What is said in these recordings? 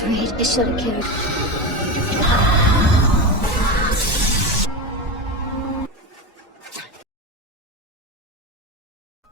Sweet Ishara.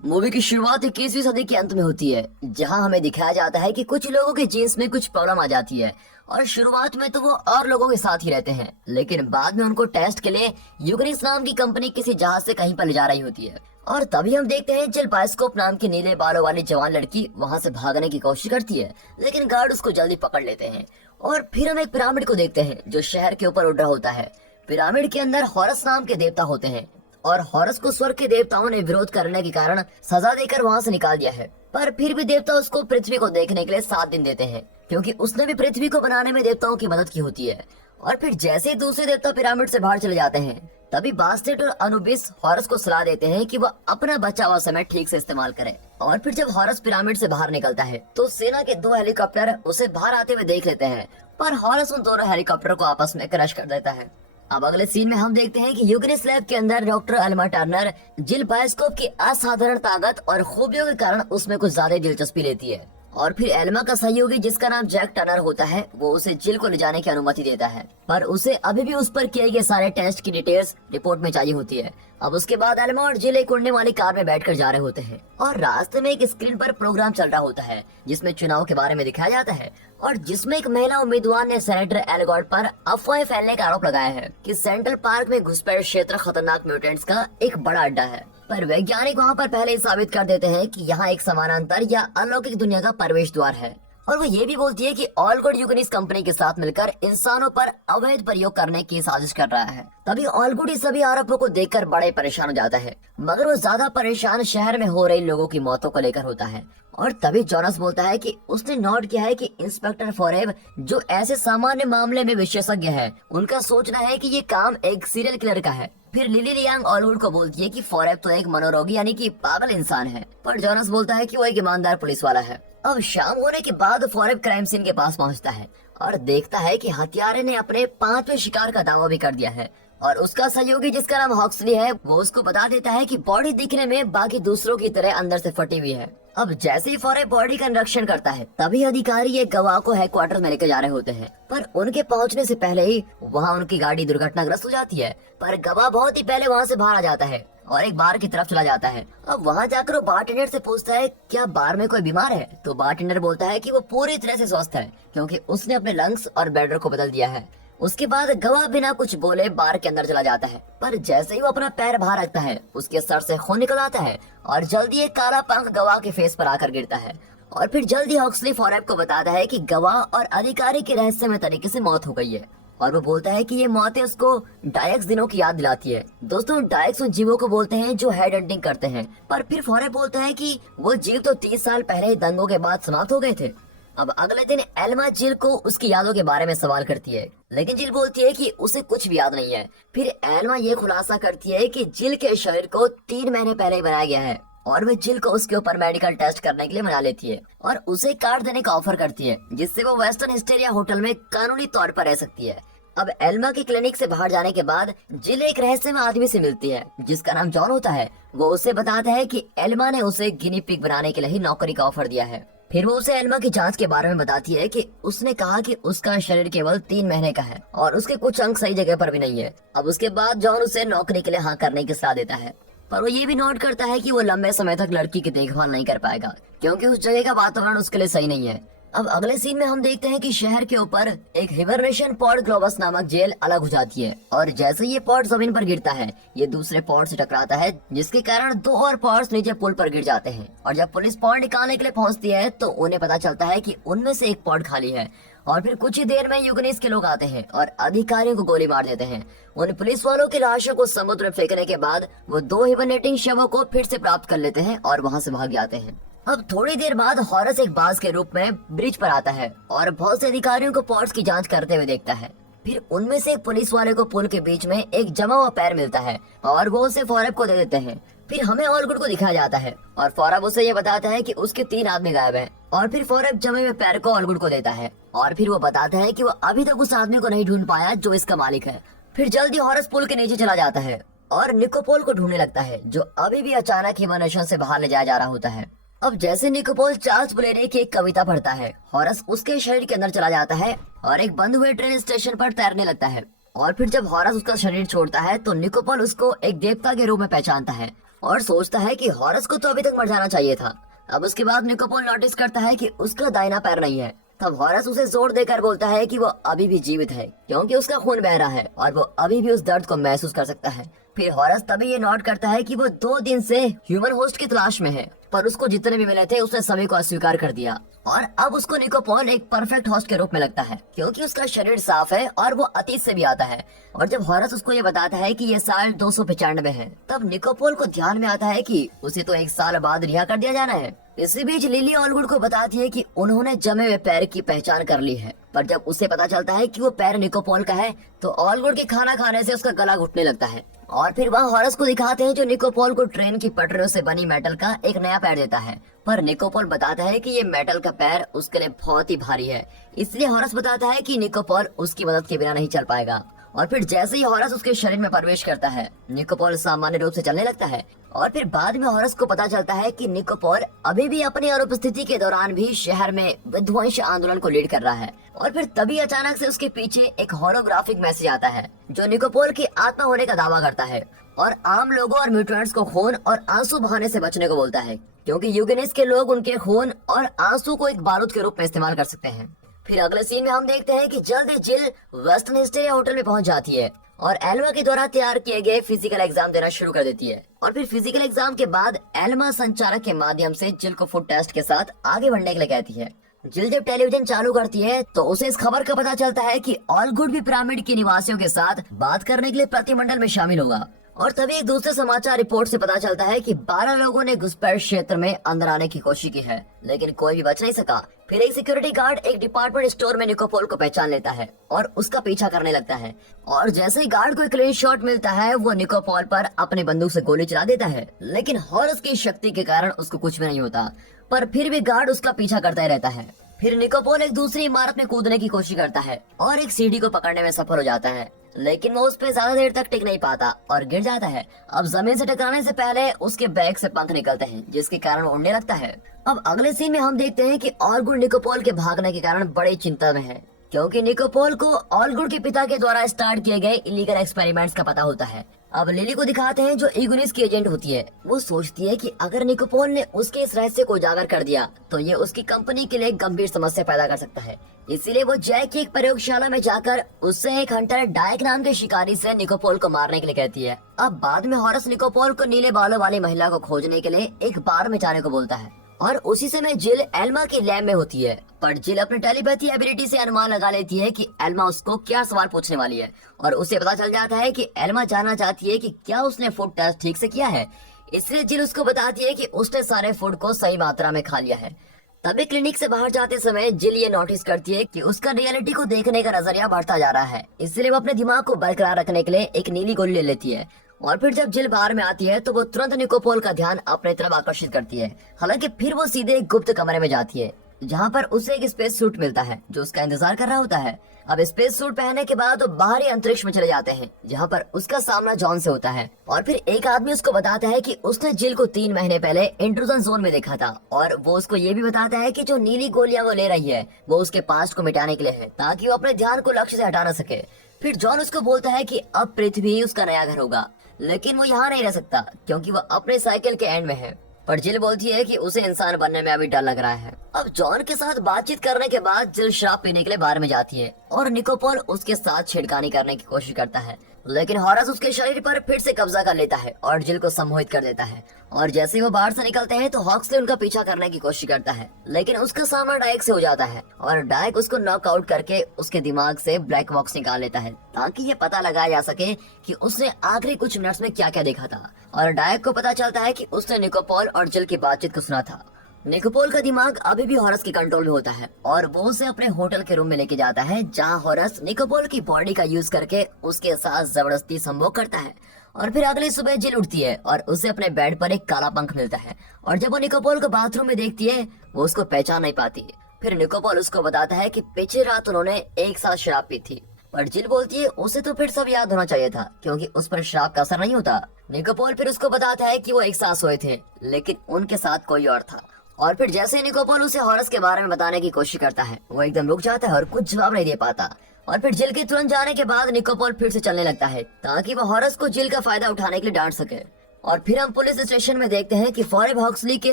Movie की शुरुआत 21वीं सदी के अंत में होती है, जहां हमें दिखाया जाता है कि कुछ लोगों के जीन्स में कुछ प्रॉब्लम आ जाती है और शुरुआत में तो वो और लोगों के साथ ही रहते हैं, लेकिन बाद में उनको टेस्ट के लिए यूग्रिस नाम की कंपनी किसी जहाज से कहीं पर ले जा रही होती है। और तभी हम देखते हैं जिल बायोस्कोप नाम की नीले बालों वाली जवान लड़की वहां से भागने की कोशिश करती है, लेकिन गार्ड उसको जल्दी पकड़ लेते हैं। और फिर हम एक पिरामिड को देखते हैं जो शहर के ऊपर उड़ रहा होता है। पिरामिड के अंदर हॉरस नाम के देवता होते हैं और हॉरस को स्वर्ग के देवताओं ने विरोध करने के कारण सजा देकर वहां से निकाल दिया है, पर फिर भी देवता उसको पृथ्वी को देखने के लिए 7 दिन देते हैं, क्योंकि उसने भी पृथ्वी को बनाने में देवताओं की मदद की होती है। और फिर जैसे ही दूसरे देवता पिरामिड से बाहर चले जाते हैं, तभी बास्टेट और अनुबिस हॉरस को सलाह देते हैं कि वह अपना बचा हुआ समय ठीक से इस्तेमाल करे। और फिर जब हॉरस पिरामिड से बाहर निकलता है तो सेना के 2 हेलीकॉप्टर उसे बाहर आते हुए देख लेते हैं, पर हॉरस उन दोनों हेलीकॉप्टर को आपस में क्रश कर देता है। अब अगले सीन में हम देखते हैं कि यूग्रिस लैब के अंदर डॉक्टर एल्मा टर्नर जिल बायोस्कोप की असाधारण ताकत और खूबियों के कारण उसमें कुछ ज्यादा दिलचस्पी लेती है। और फिर एल्मा का सहयोगी जिसका नाम जैक टर्नर होता है, वो उसे जिल को ले जाने की अनुमति देता है, पर उसे अभी भी उस पर किए गए सारे टेस्ट की डिटेल्स रिपोर्ट में चाहिए होती है। अब उसके बाद एल्मा और जिल एक उड़ने वाली कार में बैठकर जा रहे होते हैं और रास्ते में एक स्क्रीन पर प्रोग्राम चल रहा होता है जिसमें चुनाव के बारे में दिखाया जाता है, और जिसमें एक महिला उम्मीदवार ने सेनेटर एलगॉट पर अफवाहें फैलने का आरोप लगाया है कि सेंट्रल पार्क में घुसपैठ क्षेत्र खतरनाक म्यूटेंट्स का एक बड़ा अड्डा है। पर वैज्ञानिक वहाँ पर पहले ही साबित कर देते हैं कि यहाँ एक समानांतर या अलौकिक दुनिया का प्रवेश द्वार है। और वो ये भी बोलती है कि ऑलगुड यूग्रिस कंपनी के साथ मिलकर इंसानों पर अवैध प्रयोग करने की साजिश कर रहा है। तभी ऑलगुड इस सभी आरोपों को देखकर बड़े परेशान हो जाता है, मगर वो ज्यादा परेशान शहर में हो रही लोगों की मौतों को लेकर होता है। और तभी जॉनस बोलता है कि उसने नोट किया है कि इंस्पेक्टर फोरेब जो ऐसे सामान्य मामले में विशेषज्ञ है, उनका सोचना है कि ये काम एक सीरियल किलर का है। फिर लिली लियांग ऑलवुड को बोलती है कि फोरेब तो एक मनोरोगी यानी कि पागल इंसान है, पर जॉनस बोलता है कि वो एक ईमानदार पुलिस वाला है। अब शाम होने के बाद फोरेब क्राइम सीन के पास पहुंचता है और देखता है कि हत्यारे ने अपने 5वें शिकार का दावा भी कर दिया है, और उसका सहयोगी जिसका नाम हॉक्सली है वो उसको बता देता है कि बॉडी दिखने में बाकी दूसरों की तरह अंदर से फटी हुई है। अब जैसे ही फोरेब बॉडी का निरीक्षण करता है, तभी अधिकारी एक गवाह को हेडक्वार्टर में लेकर जा रहे होते हैं, पर उनके पहुंचने से पहले ही वहां उनकी गाड़ी दुर्घटनाग्रस्त हो जाती है। पर गवाह बहुत ही पहले वहां से बाहर आ जाता है और एक बार की तरफ चला जाता है। अब वहां जाकर वो बारटेंडर से पूछता है क्या बार में कोई बीमार है, तो बारटेंडर बोलता है कि वो पूरी तरह से स्वस्थ है क्योंकि उसने अपने लंग्स और ब्लैडर को बदल दिया है। उसके बाद गवाह बिना कुछ बोले बार के अंदर चला जाता है, पर जैसे ही वो अपना पैर बाहर रखता है उसके सर से खून निकल आता है और जल्दी एक काला पंख गवाह के फेस पर आकर गिरता है। और फिर जल्दी हॉक्सली फोरेब को बताता है कि गवाह और अधिकारी की रहस्यमय तरीके से मौत हो गई है, और वो बोलता है कि ये मौतें उसको डायक्स दिनों की याद दिलाती है। दोस्तों, डायक्स उन जीवों को बोलते हैं जो हेड हंटिंग करते हैं, पर फिर फोरेब बोलता है कि वो जीव तो 30 साल पहले ही दंगों के बाद समाप्त हो गए थे। अब अगले दिन एल्मा जिल को उसकी यादों के बारे में सवाल करती है, लेकिन जिल बोलती है कि उसे कुछ भी याद नहीं है। फिर एल्मा ये खुलासा करती है कि जिल के शरीर को 3 महीने पहले ही बनाया गया है, और वे जिल को उसके ऊपर मेडिकल टेस्ट करने के लिए मना लेती है और उसे कार्ड देने का ऑफर करती है, जिससे वो वेस्टर्न हिस्टेरिया होटल में कानूनी तौर पर रह सकती है। अब एल्मा के क्लिनिक से बाहर जाने के बाद जिल एक रहस्यमय आदमी से मिलती है जिसका नाम जॉन होता है। वो उसे बताता है कि एल्मा ने उसे गिनी पिग बनाने के लिए ही नौकरी का ऑफर दिया है। फिर वो उसे एल्मा की जांच के बारे में बताती है कि उसने कहा कि उसका शरीर केवल 3 महीने का है और उसके कुछ अंग सही जगह पर भी नहीं है। अब उसके बाद जॉन उसे नौकरी के लिए हाँ करने की सलाह देता है, पर वो ये भी नोट करता है कि वो लंबे समय तक लड़की की देखभाल नहीं कर पाएगा क्योंकि उस जगह का वातावरण उसके लिए सही नहीं है। अब अगले सीन में हम देखते हैं कि शहर के ऊपर एक हिबरनेशन पॉड ग्लोबस नामक जेल अलग हो जाती है, और जैसे ये पॉड जमीन पर गिरता है ये दूसरे पॉड से टकराता है, जिसके कारण 2 और पॉड्स नीचे पुल पर गिर जाते हैं। और जब पुलिस पॉड निकालने के लिए पहुंचती है तो उन्हें पता चलता है कि उनमें से एक पॉड खाली है। और फिर कुछ ही देर में यूग्रिस के लोग आते हैं और अधिकारियों को गोली मार देते हैं। उन पुलिस वालों की लाशों को समुद्र में फेंकने के बाद वो 2 हिबरनेटिंग शवों को फिर से प्राप्त कर लेते हैं और वहाँ से भाग जाते हैं। अब थोड़ी देर बाद हॉरस एक बाज के रूप में ब्रिज पर आता है और बहुत से अधिकारियों को पॉड्स की जांच करते हुए देखता है। फिर उनमें से एक पुलिस वाले को पुल के बीच में एक जमा हुआ पैर मिलता है और वो उसे फोरेब को दे देते हैं। फिर हमें ऑलगुड को दिखाया जाता है और फोरेब उसे ये बताता है कि उसके 3 आदमी गायब हैं। और फिर फोरेब जमे हुए पैर को ऑलगुड को देता है और फिर वो बताता है कि वो अभी तक उस आदमी को नहीं ढूंढ पाया जो इसका मालिक है। फिर जल्दी हॉरस पुल के नीचे चला जाता है और निकोपोल को ढूंढने लगता है जो अभी भी अचानक हिबरनेशन से बाहर ले जाया जा रहा होता है। अब जैसे निकोपोल चार्ल्स बुलेरे की एक कविता पढ़ता है, हॉरस उसके शरीर के अंदर चला जाता है और एक बंद हुए ट्रेन स्टेशन पर तैरने लगता है। और फिर जब हॉरस उसका शरीर छोड़ता है तो निकोपोल उसको एक देवता के रूप में पहचानता है और सोचता है कि हॉरस को तो अभी तक मर जाना चाहिए था। अब उसके बाद निकोपोल नोटिस करता है कि उसका दाहिना पैर नहीं है। तब हॉरस उसे जोर देकर बोलता है कि वो अभी भी जीवित है क्योंकि उसका खून बह रहा है और वो अभी भी उस दर्द को महसूस कर सकता है। फिर हॉरस तभी ये नोट करता है कि वो 2 दिन से ह्यूमन होस्ट की तलाश में है, पर उसको जितने भी मिले थे उसने सभी को अस्वीकार कर दिया। और अब उसको निकोपोल एक परफेक्ट होस्ट के रूप में लगता है क्योंकि उसका शरीर साफ है और वो अतीत से भी आता है। और जब हॉरस उसको ये बताता है कि ये साल 295 है, तब निकोपोल को ध्यान में आता है कि उसे तो 1 साल बाद रिहा कर दिया जाना है। इसी बीच लिली ऑलवुड को बताती है कि उन्होंने जमे हुए पैर की पहचान कर ली है, पर जब उसे पता चलता है कि वो पैर निकोपोल का है तो ऑलवुड के खाना खाने से उसका गला घुटने लगता है। और फिर वह हॉरस को दिखाते हैं जो निकोपोल को ट्रेन की पटरियों से बनी मेटल का एक नया पैर देता है, पर निकोपोल बताता है कि ये मेटल का पैर उसके लिए बहुत ही भारी है, इसलिए हॉरस बताता है कि निकोपोल उसकी मदद के बिना नहीं चल पाएगा। और फिर जैसे ही हॉरस उसके शरीर में प्रवेश करता है, निकोपोल सामान्य रूप से चलने लगता है। और फिर बाद में हॉरस को पता चलता है कि निकोपोल अभी भी अपनी अनुपस्थिति के दौरान भी शहर में विध्वंस आंदोलन को लीड कर रहा है। और फिर तभी अचानक से उसके पीछे एक होलोग्राफिक मैसेज आता है जो निकोपोल की आत्मा होने का दावा करता है और आम लोगों और म्यूटेंट्स को खून और आंसू बहाने से बचने को बोलता है क्योंकि यूगेनिस के लोग उनके खून और आंसू को एक बारूद के रूप में इस्तेमाल कर सकते हैं। फिर अगले सीन में हम देखते हैं कि जल्द ही जिल वेस्टर्न हिस्टेरिया होटल में पहुंच जाती है और एल्मा के द्वारा तैयार किए गए फिजिकल एग्जाम देना शुरू कर देती है। और फिर फिजिकल एग्जाम के बाद एल्मा संचारक के माध्यम से जिल को फूड टेस्ट के साथ आगे बढ़ने के लिए कहती है। जिल जब टेलीविजन चालू करती है तो उसे इस खबर का पता चलता है कि ऑलगुड भी पिरामिड के निवासियों के साथ बात करने के लिए प्रतिमंडल में शामिल होगा। और तभी एक दूसरे समाचार रिपोर्ट से पता चलता है कि 12 लोगों ने घुसपैठ क्षेत्र में अंदर आने की कोशिश की है, लेकिन कोई भी बच नहीं सका। फिर एक सिक्योरिटी गार्ड एक डिपार्टमेंट स्टोर में निकोपोल को पहचान लेता है और उसका पीछा करने लगता है। और जैसे ही गार्ड को एक क्लीन शॉट मिलता है, वो निकोपोल पर अपने बंदूक से गोली चला देता है, लेकिन हॉरस की शक्ति के कारण उसको कुछ भी नहीं होता, पर फिर भी गार्ड उसका पीछा करता ही रहता है। फिर निकोपोल एक दूसरी इमारत में कूदने की कोशिश करता है और एक सीढ़ी को पकड़ने में सफल हो जाता है, लेकिन वो उस पे ज्यादा देर तक टिक नहीं पाता और गिर जाता है। अब जमीन से टकराने से पहले उसके बैग से पंख निकलते हैं, जिसके कारण वो उड़ने लगता है। अब अगले सीन में हम देखते हैं कि ऑलगुड निकोपोल के भागने के कारण बड़ी चिंता में है क्योंकि निकोपोल को ऑलगुड के पिता के द्वारा स्टार्ट किए गए इलीगल एक्सपेरिमेंट्स का पता होता है। अब लिली को दिखाते हैं जो ईगुनिस की एजेंट होती है। वो सोचती है कि अगर निकोपोल ने उसके इस रहस्य को उजागर कर दिया तो ये उसकी कंपनी के लिए गंभीर समस्या पैदा कर सकता है। इसीलिए वो जैक की एक प्रयोगशाला में जाकर उससे एक हंटर डायक नाम के शिकारी से निकोपोल को मारने के लिए कहती है। अब बाद में हॉरस निकोपोल को नीले बालों वाली महिला को खोजने के लिए एक बार में जाने को बोलता है और उसी समय जिल एल्मा की लैब में होती है, पर जिल अपनी टेलीपैथी एबिलिटी से अनुमान लगा लेती है कि एल्मा उसको क्या सवाल पूछने वाली है और उसे पता चल जाता है कि एल्मा जानना चाहती है कि क्या उसने फूड टेस्ट ठीक से किया है। इसलिए जिल उसको बताती है कि उसने सारे फूड को सही मात्रा में खा लिया है। तभी क्लिनिक से बाहर जाते समय जिल ये नोटिस करती है कि उसका रियलिटी को देखने का नजरिया बढ़ता जा रहा है, इसलिए वो अपने दिमाग को बरकरार रखने के लिए एक नीली गोली ले लेती है। और फिर जब जिल बाहर में आती है तो वो तुरंत निकोपोल का ध्यान अपने तरफ आकर्षित करती है। हालांकि फिर वो सीधे एक गुप्त कमरे में जाती है जहाँ पर उसे एक स्पेस सूट मिलता है जो उसका इंतजार कर रहा होता है। अब स्पेस सूट पहनने के बाद वो बाहरी अंतरिक्ष में चले जाते हैं जहाँ पर उसका सामना जॉन से होता है। और फिर एक आदमी उसको बताता है कि उसने जिल को 3 महीने पहले इंट्रूजन जोन में देखा था और वो उसको ये भी बताता है कि जो नीली गोलियां वो ले रही है वो उसके पास्ट को मिटाने के लिए है ताकि वो अपने ध्यान को लक्ष्य से हटा ना सके। फिर जॉन उसको बोलता है कि अब पृथ्वी ही उसका नया घर होगा, लेकिन वो यहाँ नहीं रह सकता क्योंकि वो अपने साइकिल के एंड में है। पर जिल बोलती है कि उसे इंसान बनने में अभी डर लग रहा है। अब जॉन के साथ बातचीत करने के बाद जिल शराब पीने के लिए बाहर में जाती है और निकोपोल उसके साथ छेड़खानी करने की कोशिश करता है, लेकिन हॉरस उसके शरीर पर फिर से कब्जा कर लेता है और जिल को सम्मोहित कर देता है। और जैसे ही वो बाहर से निकलते हैं तो हॉक्सले उनका पीछा करने की कोशिश करता है, लेकिन उसका सामना डायक से हो जाता है और डायक उसको नॉकआउट करके उसके दिमाग से ब्लैक बॉक्स निकाल लेता है ताकि ये पता लगाया जा सके कि उसने आखिरी कुछ मिनट्स में क्या क्या देखा था। और डायक को पता चलता है कि उसने निकोपोल और जिल की बातचीत को सुना था। निकोपोल का दिमाग अभी भी हॉरस के कंट्रोल में होता है और वो उसे अपने होटल के रूम में लेके जाता है जहाँ हॉरस निकोपोल की बॉडी का यूज करके उसके साथ जबरदस्ती संभोग करता है। और फिर अगली सुबह जिल उठती है और उसे अपने बेड पर एक काला पंख मिलता है और जब वो निकोपोल को बाथरूम में देखती है वो उसको पहचान नहीं पाती। फिर निकोपोल उसको बताता है कि पिछली रात उन्होंने एक साथ शराब पी थी, पर जिल बोलती है उसे तो फिर सब याद होना चाहिए था क्योंकि उस पर शराब का असर नहीं होता। निकोपोल फिर उसको बताता है कि वो एक साथ सोए थे लेकिन उनके साथ कोई और था और फिर जैसे ही निकोपोल उसे हॉरस के बारे में बताने की कोशिश करता है, वो एकदम रुक जाता है और कुछ जवाब नहीं दे पाता। और फिर जिल के तुरंत जाने के बाद निकोपोल फिर से चलने लगता है ताकि वो हॉरस को जिल का फायदा उठाने के लिए डांट सके। और फिर हम पुलिस स्टेशन में देखते हैं कि फॉरेब हॉक्सली के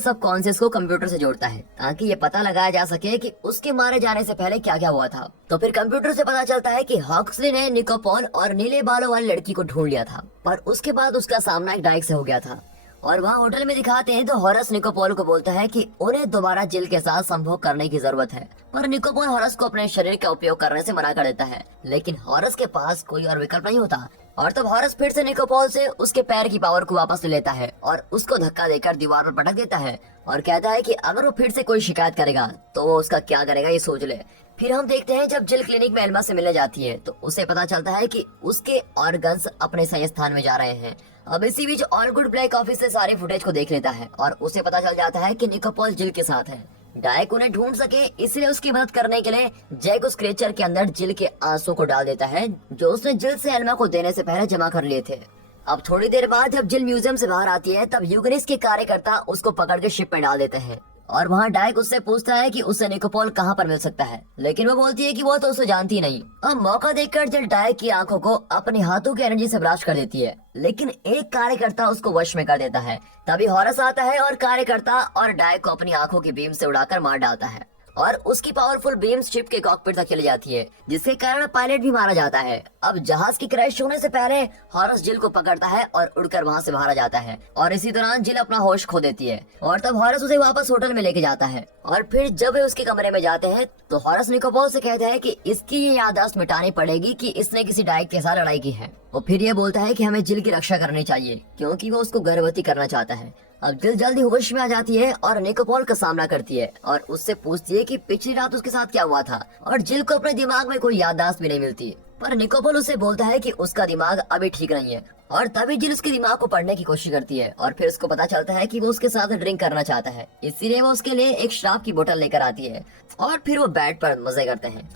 सबकॉन्शियस को कंप्यूटर से जोड़ता है ताकि ये पता लगाया जा सके कि उसके मारे जाने से पहले क्या क्या हुआ था। तो फिर कंप्यूटर से पता चलता है कि हॉक्सली ने निकोपोल और नीले बालों वाली लड़की को ढूंढ लिया था, पर उसके बाद उसका सामना एक डाइक से हो गया था। और वहाँ होटल में दिखाते हैं तो हॉरस निकोपोल को बोलता है कि उन्हें दोबारा जिल के साथ संभोग करने की जरूरत है, पर निकोपोल हॉरस को अपने शरीर का उपयोग करने से मना कर देता है। लेकिन हॉरस के पास कोई और विकल्प नहीं होता और तब हॉरस फिर से निकोपोल से उसके पैर की पावर को वापस ले लेता है और उसको धक्का देकर दीवार पर पटक देता है और कहता है कि अगर वो फिर से कोई शिकायत करेगा तो वो उसका क्या करेगा ये सोच ले। फिर हम देखते हैं जब जिल क्लिनिक में एल्मा से मिलने जाती है तो उसे पता चलता है कि उसके ऑर्गन्स अपने सही स्थान में जा रहे हैं। अब इसी बीच ऑल गुड ब्लैक ऑफिस से सारे फुटेज को देख लेता है और उसे पता चल जाता है कि निकोपोल जिल के साथ है। डायक उन्हें ढूंढ सके इसलिए उसकी मदद करने के लिए जैक उस क्रेचर के अंदर जिल के आंसू को डाल देता है जो उसने जिल से एल्मा को देने से पहले जमा कर लिए थे। अब थोड़ी देर बाद जब जिल म्यूजियम से बाहर आती है तब यूगनिस के कार्यकर्ता उसको पकड़ के शिप में डाल देते हैं और वहाँ डायक उससे पूछता है कि उसे निकोपोल कहाँ पर मिल सकता है, लेकिन वो बोलती है कि वो तो उसे जानती नहीं। अब मौका देखकर जिल डायक की आंखों को अपने हाथों की एनर्जी से ब्लास्ट कर देती है, लेकिन एक कार्यकर्ता उसको वश में कर देता है। तभी हॉरस आता है और कार्यकर्ता और डायक को अपनी आंखों की बीम से उड़ाकर मार डालता है और उसकी पावरफुल बीम शिप के कॉकपिट तक चली जाती है जिसके कारण पायलट भी मारा जाता है। अब जहाज की क्रैश होने से पहले हॉरस जिल को पकड़ता है और उड़कर वहां से बाहर आ जाता है और इसी दौरान जिल अपना होश खो देती है और तब हॉरस उसे वापस होटल में लेके जाता है। और फिर जब वे उसके कमरे में जाते हैं तो हॉरस निकोपोल से कहता है कि इसकी ये याददाश्त मिटानी पड़ेगी कि इसने किसी डायक के साथ लड़ाई की है। वो फिर ये बोलता है कि हमें जिल की रक्षा करनी चाहिए क्योंकि वो उसको गर्भवती करना चाहता है। अब जिल जल्दी होश में आ जाती है और निकोपोल का सामना करती है और उससे पूछती है कि पिछली रात उसके साथ क्या हुआ था और जिल को अपने दिमाग में कोई याददाश्त भी नहीं मिलती, पर निकोपोल उसे बोलता है कि उसका दिमाग अभी ठीक नहीं है और तभी जिल उसके दिमाग को पढ़ने की कोशिश करती है और फिर उसको पता चलता है कि वो उसके साथ ड्रिंक करना चाहता है, इसीलिए वो उसके लिए एक शराब की बोतल लेकर आती है और फिर वो बेड पर मजे करते हैं।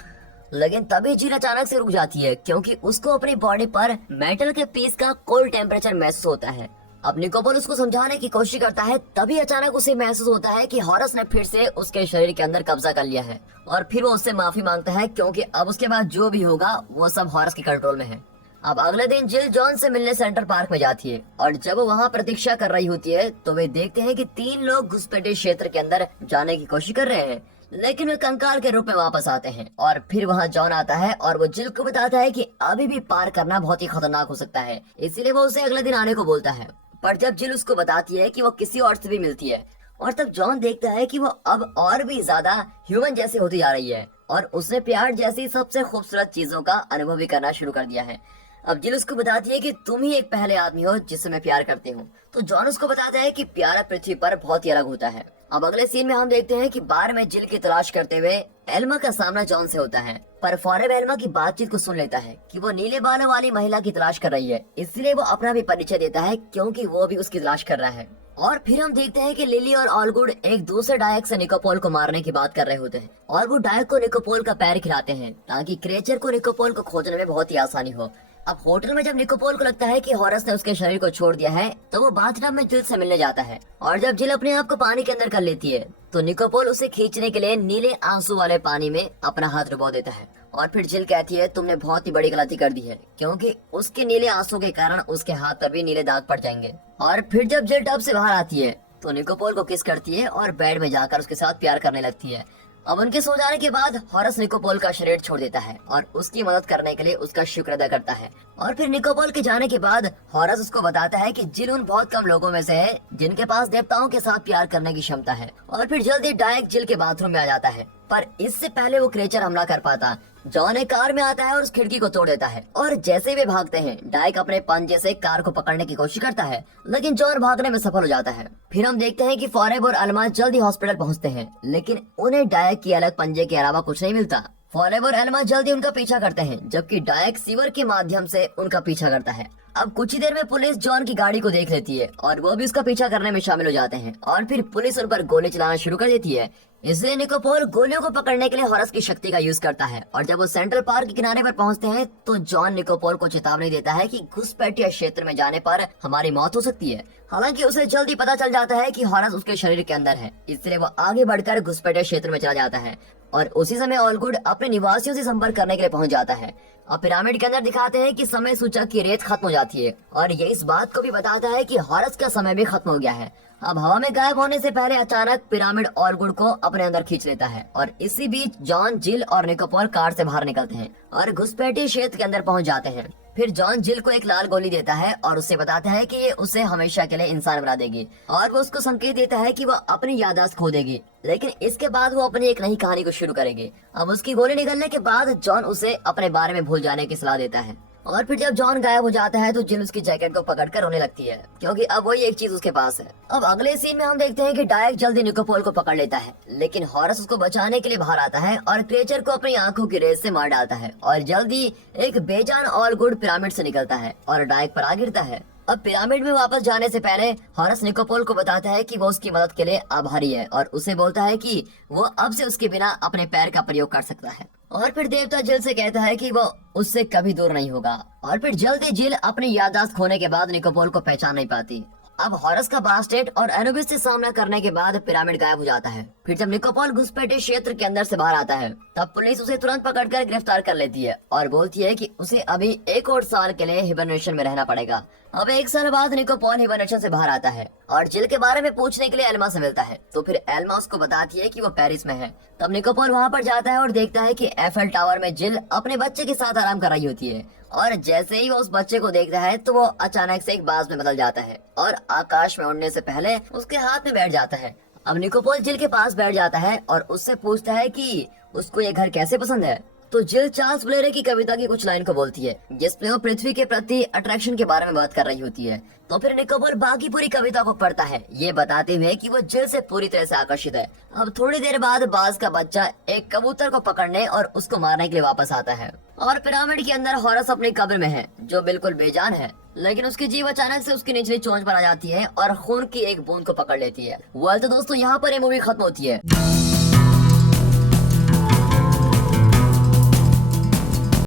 लेकिन तभी जिल अचानक से रुक जाती है क्योंकि उसको अपनी बॉडी पर मेटल के पीस का कोल्ड टेम्परेचर महसूस होता है। अब निकोपोल उसको समझाने की कोशिश करता है तभी अचानक उसे महसूस होता है कि हॉरस ने फिर से उसके शरीर के अंदर कब्जा कर लिया है और फिर वो उससे माफी मांगता है क्योंकि अब उसके बाद जो भी होगा वो सब हॉरस के कंट्रोल में है। अब अगले दिन जिल जॉन से मिलने सेंटर पार्क में जाती है और जब वो वहाँ प्रतीक्षा कर रही होती है तो वे देखते हैं कि 3 लोग घुसपैठे क्षेत्र के अंदर जाने की कोशिश कर रहे हैं, लेकिन वे कंकाल के रूप में वापस आते हैं। और फिर वहाँ जॉन आता है और वो जिल को बताता है कि अभी भी पार करना बहुत ही खतरनाक हो सकता है, इसीलिए वो उसे अगले दिन आने को बोलता है। पर जब जिल उसको बताती है कि वो किसी और से भी मिलती है और तब जॉन देखता है कि वो अब और भी ज्यादा ह्यूमन जैसी होती जा रही है और उसने प्यार जैसी सबसे खूबसूरत चीजों का अनुभव भी करना शुरू कर दिया है। अब जिल उसको बताती है कि तुम ही एक पहले आदमी हो जिससे मैं प्यार करती हूँ। तो जॉन उसको बताता है कि प्यार पृथ्वी पर बहुत ही अलग होता है। अब अगले सीन में हम देखते हैं कि बार में जिल की तलाश करते हुए एल्मा का सामना जॉन से होता है, पर फॉरेब एल्मा की बातचीत को सुन लेता है कि वो नीले बालों वाली महिला की तलाश कर रही है, इसलिए वो अपना भी परिचय देता है क्योंकि वो भी उसकी तलाश कर रहा है। और फिर हम देखते हैं कि लिली और ऑलगुड एक दूसरे डायक से निकोपोल को मारने की बात कर रहे होते हैं और वो डायक को निकोपोल का पैर खिलाते हैं ताकि क्रेचर को निकोपोल को खोजने में बहुत ही आसानी हो। अब होटल में जब निकोपोल को लगता है कि हॉरस ने उसके शरीर को छोड़ दिया है तो वो बाथटब में जिल से मिलने जाता है और जब जिल अपने आप को पानी के अंदर कर लेती है तो निकोपोल उसे खींचने के लिए नीले आंसू वाले पानी में अपना हाथ डुबो देता है और फिर जिल कहती है तुमने बहुत ही बड़ी गलती कर दी है क्योंकि उसके नीले आंसू के कारण उसके हाथ पर भी नीले दाग पड़ जाएंगे। और फिर जब जिल टब से बाहर आती है तो निकोपोल को किस करती है और बेड में जाकर उसके साथ प्यार करने लगती है। अब उनके सो जाने के बाद हॉरस निकोपोल का शरीर छोड़ देता है और उसकी मदद करने के लिए उसका शुक्र अदा करता है। और फिर निकोपोल के जाने के बाद हॉरस उसको बताता है कि जिल उन बहुत कम लोगों में से है जिनके पास देवताओं के साथ प्यार करने की क्षमता है। और फिर जल्दी डायक जिल के बाथरूम में आ जाता है, पर इससे पहले वो क्रेचर हमला कर पाता। जॉन एक कार में आता है और उस खिड़की को तोड़ देता है और जैसे वे भागते हैं डायक अपने पंजे से कार को पकड़ने की कोशिश करता है, लेकिन जॉन भागने में सफल हो जाता है। फिर हम देखते हैं कि फॉरेब और अल्मा जल्दी हॉस्पिटल पहुंचते हैं, लेकिन उन्हें डायक की अलग पंजे के अलावा कुछ नहीं मिलता। फॉरेब और एल्मा जल्दी उनका पीछा करते हैं जबकि डायक सीवर के माध्यम से उनका पीछा करता है। अब कुछ ही देर में पुलिस जॉन की गाड़ी को देख लेती है और वो भी उसका पीछा करने में शामिल हो जाते हैं और फिर पुलिस उन पर गोली चलाना शुरू कर देती है इसलिए निकोपोल गोलियों को पकड़ने के लिए हॉरस की शक्ति का यूज करता है और जब वो सेंट्रल पार्क के किनारे पर पहुंचते हैं तो जॉन निकोपोल को चेतावनी देता है कि घुसपैठिया क्षेत्र में जाने पर हमारी मौत हो सकती है। हालांकि उसे जल्दी पता चल जाता है कि हॉरस उसके शरीर के अंदर है, इसलिए वो आगे बढ़कर घुसपैठिया क्षेत्र में चला जाता है और उसी समय ऑलगुड अपने निवासियों से संपर्क करने के लिए पहुंच जाता है। अब पिरामिड के अंदर दिखाते हैं कि समय सूचक की रेत खत्म हो जाती है और ये इस बात को भी बताता है कि हॉरस का समय भी खत्म हो गया है। अब हवा में गायब होने से पहले अचानक पिरामिड ऑलगुड को अपने अंदर खींच लेता है और इसी बीच जॉन, जिल और निकोपोल कार से बाहर निकलते हैं और घुसपैठिया क्षेत्र के अंदर पहुंच जाते हैं। फिर जॉन जिल को एक लाल गोली देता है और उससे बताता है कि ये उसे हमेशा के लिए इंसान बना देगी और वो उसको संकेत देता है कि वो अपनी याददाश्त खो देगी, लेकिन इसके बाद वो अपनी एक नई कहानी को शुरू करेगी। अब उसकी गोली निकलने के बाद जॉन उसे अपने बारे में भूल जाने की सलाह देता है और फिर जब जॉन गायब हो जाता है तो जिल उसकी जैकेट को पकड़कर रोने लगती है क्योंकि अब वही एक चीज उसके पास है। अब अगले सीन में हम देखते हैं कि डायक जल्दी निकोपोल को पकड़ लेता है, लेकिन हॉरस उसको बचाने के लिए बाहर आता है और क्रिएचर को अपनी आंखों की रेस से मार डालता है और जल्दी एक बेजान ऑलगुड पिरामिड से निकलता है और डायक पर आ गिरता है। अब पिरामिड में वापस जाने से पहले हॉरस निकोपोल को बताता है कि वो उसकी मदद के लिए आभारी है और उसे बोलता है कि वो अब से उसके बिना अपने पैर का प्रयोग कर सकता है। और फिर देवता जिल से कहता है कि वो उससे कभी दूर नहीं होगा और फिर जल्दी जिल अपनी याददाश्त खोने के बाद निकोपोल को पहचान नहीं पाती। अब हॉरस का बास्टेट और एनुबिस से सामना करने के बाद पिरामिड गायब हो जाता है। फिर जब निकोपोल घुसपैठिया क्षेत्र के अंदर से बाहर आता है तब पुलिस उसे तुरंत पकड़कर गिरफ्तार कर लेती है और बोलती है कि उसे अभी एक और साल के लिए हिबरनेशन में रहना पड़ेगा। अब एक साल बाद निकोपोल हिबरनेशन से बाहर आता है और जिल के बारे में पूछने के लिए एल्मा से मिलता है, तो फिर एल्मा उसको बताती है कि वो पेरिस में है। तब निकोपोल वहाँ पर जाता है और देखता है कि एफएल टावर में जिल अपने बच्चे के साथ आराम कर रही होती है और जैसे ही वो उस बच्चे को देखता है तो वो अचानक से एक बाज में बदल जाता है और आकाश में उड़ने से पहले उसके हाथ में बैठ जाता है। अब निकोपोल जिल के पास बैठ जाता है और उससे पूछता है कि उसको ये घर कैसे पसंद है। तो जिल चार्ल्स ब्लेरे की कविता की कुछ लाइन को बोलती है जिसमें वो पृथ्वी के प्रति अट्रैक्शन के बारे में बात कर रही होती है। तो फिर निकोपोल बाकी पूरी कविता को पढ़ता है, ये बताते हुए कि वो जिल से पूरी तरह से आकर्षित है। अब थोड़ी देर बाद बाज का बच्चा एक कबूतर को पकड़ने और उसको मारने के लिए वापस आता है और पिरामिड के अंदर हॉरस अपनी कब्र में है जो बिल्कुल बेजान है, लेकिन उसकी जीभ अचानक से उसकी निचली चोंच पर आ जाती है और खून की एक बूंद को पकड़ लेती है। वेल तो दोस्तों यहाँ पर ये मूवी खत्म होती है।